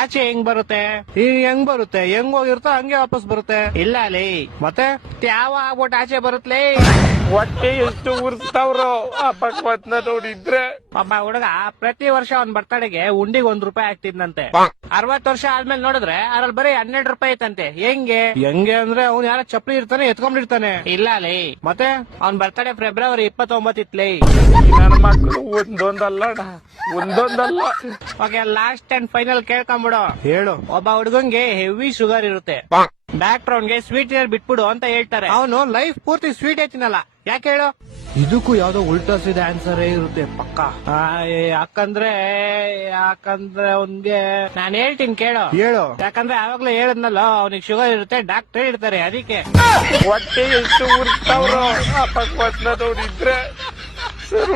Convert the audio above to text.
ಆಚೆ ಹೆಂಗ್ ಬರುತ್ತೆ? ಈಗ ಹೆಂಗ್ ಬರುತ್ತೆ? ಹೆಂಗ್ ಹೋಗಿರ್ತೋ ಹಂಗೆ ವಾಪಸ್ ಬರುತ್ತೆ. ಇಲ್ಲ ಲೇ. ಮತ್ತೆ? ಯಾವ ಆಗ್ಬಿಟ್ಟು ಆಚೆ ಬರುತ್ತಲೇ ಹೊಟ್ಟೆ ಎಷ್ಟು ಉರ್ಸ್ತವ್ರು ಆ ಭಗವತ್ನ ನೋಡಿದ್ರೆ. ಒಬ್ಬ ಹುಡುಗ ಪ್ರತಿ ವರ್ಷ ಅವ್ನ್ ಬರ್ತಡೆಗೆ ಉಂಡಿಗೆ ಒಂದ್ ರೂಪಾಯಿ ಆಗ್ತಿದ್ನಂತೆ ಅರವತ್ ವರ್ಷ ಆದ್ಮೇಲೆ ನೋಡಿದ್ರೆ ಅದ್ರಲ್ಲಿ ಬರೀ ಹನ್ನೆರಡು ರೂಪಾಯಿ ಐತಂತೆ. ಹೆಂಗೆ? ಹೆಂಗೆ ಅಂದ್ರೆ ಅವ್ನ್ ಯಾರ ಚಪ್ಪಲಿ ಇರ್ತಾನೆ ಎತ್ಕೊಂಡಿರ್ತಾನೆ ಇಲ್ಲ ಲೇ. ಮತ್ತೆ? ಅವ್ನ್ ಬರ್ತಡೆ ಫೆಬ್ರವರಿ ಇಪ್ಪತ್ತೊಂಬತ್ತು ಇತ್ಲೇ. ನನ್ನ ಮಕ್ಕಳು ಒಂದೊಂದಲ್ಲ ಅಣ್ಣ, ಒಂದೊಂದಲ್ಲ. ಓಕೆ ಲಾಸ್ಟ್ ಅಂಡ್ ಫೈನಲ್ ಕೇಳ್ಕೊಂಬಿಡು ಹೇಳು. ಒಬ್ಬ ಹುಡುಗಂಗೆ ಹೆವಿ ಶುಗರ್ ಇರುತ್ತೆ. ಡಾಕ್ಟರ್ಗೆ ಸ್ವೀಟ್ ಬಿಟ್ಬಿಡು ಅಂತ ಹೇಳ್ತಾರೆ. ಅವನು ಲೈಫ್ ಪೂರ್ತಿ ಸ್ವೀಟ್ ತಿನ್ನಲ್ಲ ಯಾಕೆ ಹೇಳು? ಇದಕ್ಕೂ ಯಾವ್ದೋ ಉಲ್ಟಾ ಸೀದಾ ಆನ್ಸರ್ ಇರುತ್ತೆ ಪಕ್ಕ. ಆ, ಯಾಕಂದ್ರೆ ಯಾಕಂದ್ರೆ ಅವನ್ಗೆ ನಾನ್ ಹೇಳ್ತೀನಿ ಕೇಳು. ಹೇಳು. ಯಾಕಂದ್ರೆ ಯಾವಾಗ್ಲೂ ಹೇಳದ್ನಲ್ಲ ಅವ್ನಿಗೆ ಶುಗರ್ ಇರುತ್ತೆ ಡಾಕ್ಟರ್ ಹೇಳ್ತಾರೆ ಅದಕ್ಕೆ. ಹೊಟ್ಟೆ ಎಷ್ಟು ಇದ್ರೆ